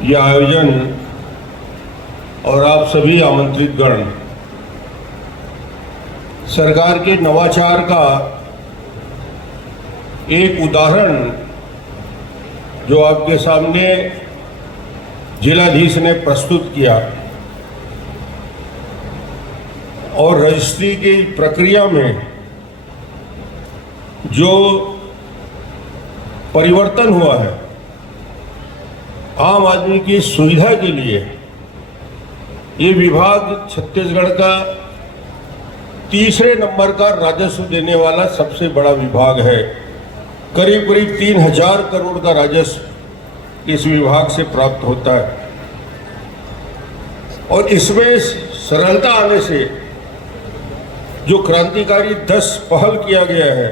ये आयोजन और आप सभी आमंत्रित गण सरकार के नवाचार का एक उदाहरण जो आपके सामने जिलाधीश ने प्रस्तुत किया और रजिस्ट्री की प्रक्रिया में जो परिवर्तन हुआ है आम आदमी की सुविधा के लिए, ये विभाग छत्तीसगढ़ का तीसरे नंबर का राजस्व देने वाला सबसे बड़ा विभाग है। करीब करीब 3000 करोड़ का राजस्व इस विभाग से प्राप्त होता है और इसमें सरलता आने से जो क्रांतिकारी 10 पहल किया गया है,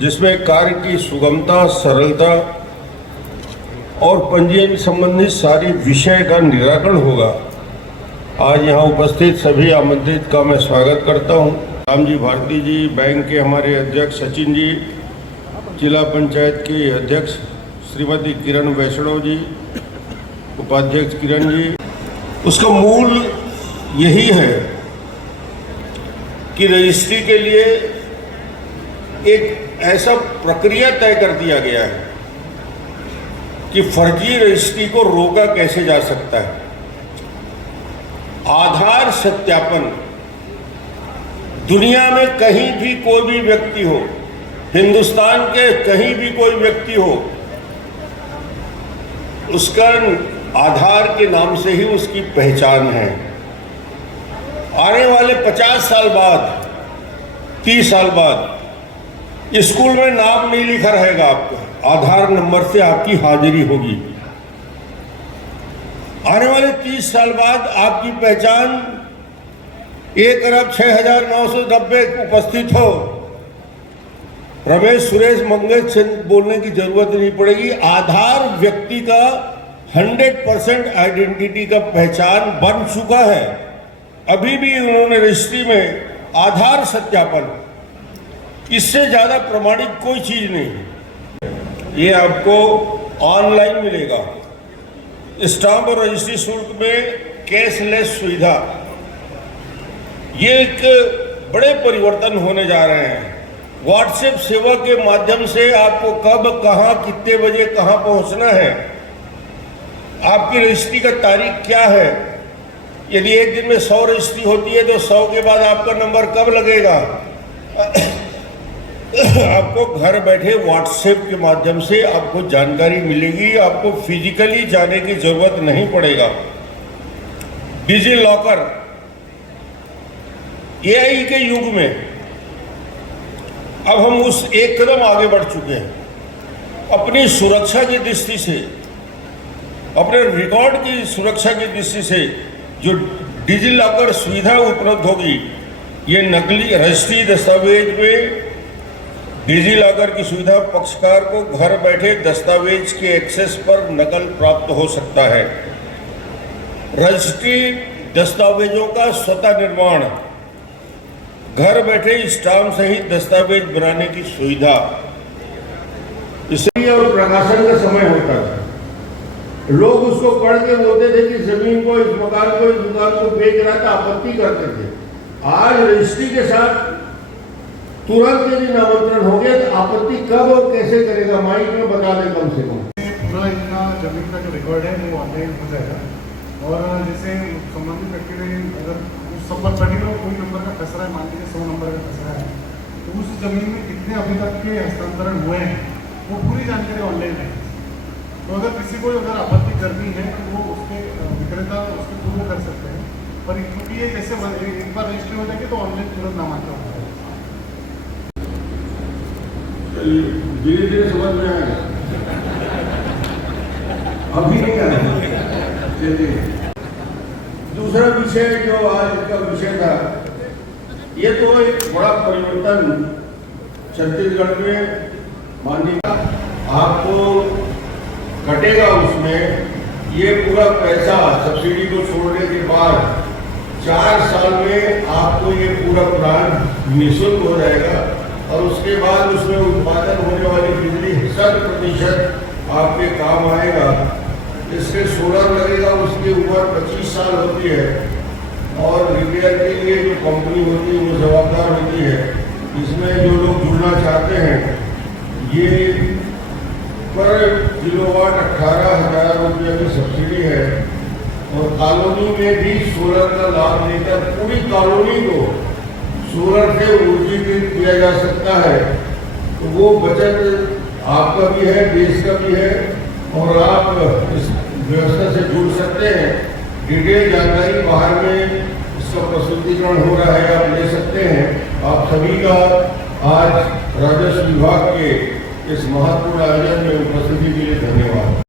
जिसमें कार्य की सुगमता, सरलता और पंजीयन संबंधित सारी विषय का निराकरण होगा। आज यहाँ उपस्थित सभी आमंत्रित का मैं स्वागत करता हूँ। राम जी भारती जी, बैंक के हमारे अध्यक्ष सचिन जी, जिला पंचायत के अध्यक्ष श्रीमती किरण वैष्णव जी, उपाध्यक्ष किरण जी। उसका मूल यही है कि रजिस्ट्री के लिए एक ऐसा प्रक्रिया तय कर दिया गया है कि फर्जी रजिस्ट्री को रोका कैसे जा सकता है। आधार सत्यापन दुनिया में कहीं भी कोई भी व्यक्ति हो, हिंदुस्तान के कहीं भी कोई व्यक्ति हो, उसका आधार के नाम से ही उसकी पहचान है। आने वाले 50 साल बाद, 30 साल बाद स्कूल में नाम नहीं लिखा रहेगा आपका, आधार नंबर से आपकी हाजिरी होगी। आने वाले 30 साल बाद आपकी पहचान 1,06,990 उपस्थित हो, रमेश सुरेश मंगेश से बोलने की जरूरत नहीं पड़ेगी। आधार व्यक्ति का 100% आइडेंटिटी का पहचान बन चुका है। अभी भी उन्होंने रजिस्ट्री में आधार सत्यापन, इससे ज्यादा प्रमाणित कोई चीज नहीं। ये आपको ऑनलाइन मिलेगा। स्टाम्प और रजिस्ट्री शुल्क में कैशलेस सुविधा, ये एक बड़े परिवर्तन होने जा रहे हैं। व्हाट्सएप सेवा के माध्यम से आपको कब, कहां, कितने बजे कहां पहुंचना है, आपकी रजिस्ट्री का तारीख क्या है। यदि एक दिन में 100 रजिस्ट्री होती है तो 100 के बाद आपका नंबर कब लगेगा, आपको घर बैठे व्हाट्सएप के माध्यम से आपको जानकारी मिलेगी। आपको फिजिकली जाने की जरूरत नहीं पड़ेगा। डिजी लॉकर, एआई के युग में अब हम उस एक कदम आगे बढ़ चुके हैं। अपनी सुरक्षा की दृष्टि से, अपने रिकॉर्ड की सुरक्षा की दृष्टि से जो डिजी लॉकर सुविधा उपलब्ध होगी, ये नकली रजिस्ट्री दस्तावेज में डिजी लॉकर की सुविधा पक्षकार को घर बैठे दस्तावेज के एक्सेस पर नकल प्राप्त हो सकता है। रजिस्ट्री दस्तावेजों का स्वतः निर्माण, घर बैठे स्टाम्प सहित दस्तावेज बनाने की सुविधा। इसलिए और प्रकाशन का समय होता था, लोग उसको पढ़ के बोलते थे कि जमीन को, इस मकान को, इस दुकान को बेच रहा था, आपत्ति करते थे। आज रजिस्ट्री के साथ तुरंत यदि नामांतरण हो गया तो आपत्ति कब और कैसे करेगा, माइक में बता दें कम से कम। पूरा इतना जमीन का जो रिकॉर्ड है वो ऑनलाइन हो जाएगा और जैसे संबंधित व्यक्ति ने अगर उस संबंध पर्टिकुलर कोई नंबर का खसरा है, मान लीजिए 100 नंबर का खसरा है, तो उस जमीन में कितने अभी तक के हस्तांतरण हुए हैं वो पूरी जानकारी ऑनलाइन है। तो अगर किसी को अगर आपत्ति करनी है तो वो उसके विक्रेता उसके पूर्व कर सकते हैं, पर क्योंकि ये जैसे एक बार रजिस्ट्री हो जाएगी तो ऑनलाइन तुरंत नामांकन हो जाएगा। धीरे धीरे समझ में आएगा, अभी नहीं आएगा। दूसरा विषय जो आज का विषय था, ये तो एक बड़ा परिवर्तन छत्तीसगढ़ में मानिएगा, आपको कटेगा उसमें ये पूरा पैसा सब्सिडी को छोड़ने के बाद 4 साल में आपको ये पूरा प्लान निःशुल्क हो जाएगा और उसके बाद उसमें उत्पादन होने वाली बिजली 100% आपके काम आएगा। इससे 16 जिनकी उम्र 25 साल होती है और रिपेयर के लिए जो कंपनी होती है वो जवाबदार होती है, इसमें जो लोग जुड़ना चाहते हैं ये पर किलोवाट 18,000 रुपये की सब्सिडी है और कॉलोनी में भी सोलर का लाभ लेकर पूरी कॉलोनी को सोलर से ऊर्जीकृत किया जा सकता है। तो वो बचत आपका भी है, देश का भी है और आप इस व्यवस्था से जुड़ सकते हैं। डिटेल जानकारी बाहर में इसका प्रस्तुतिकरण हो रहा है, आप ले सकते हैं। आप सभी का आज राजस्व विभाग के इस महत्वपूर्ण आयोजन में उपस्थिति के लिए धन्यवाद।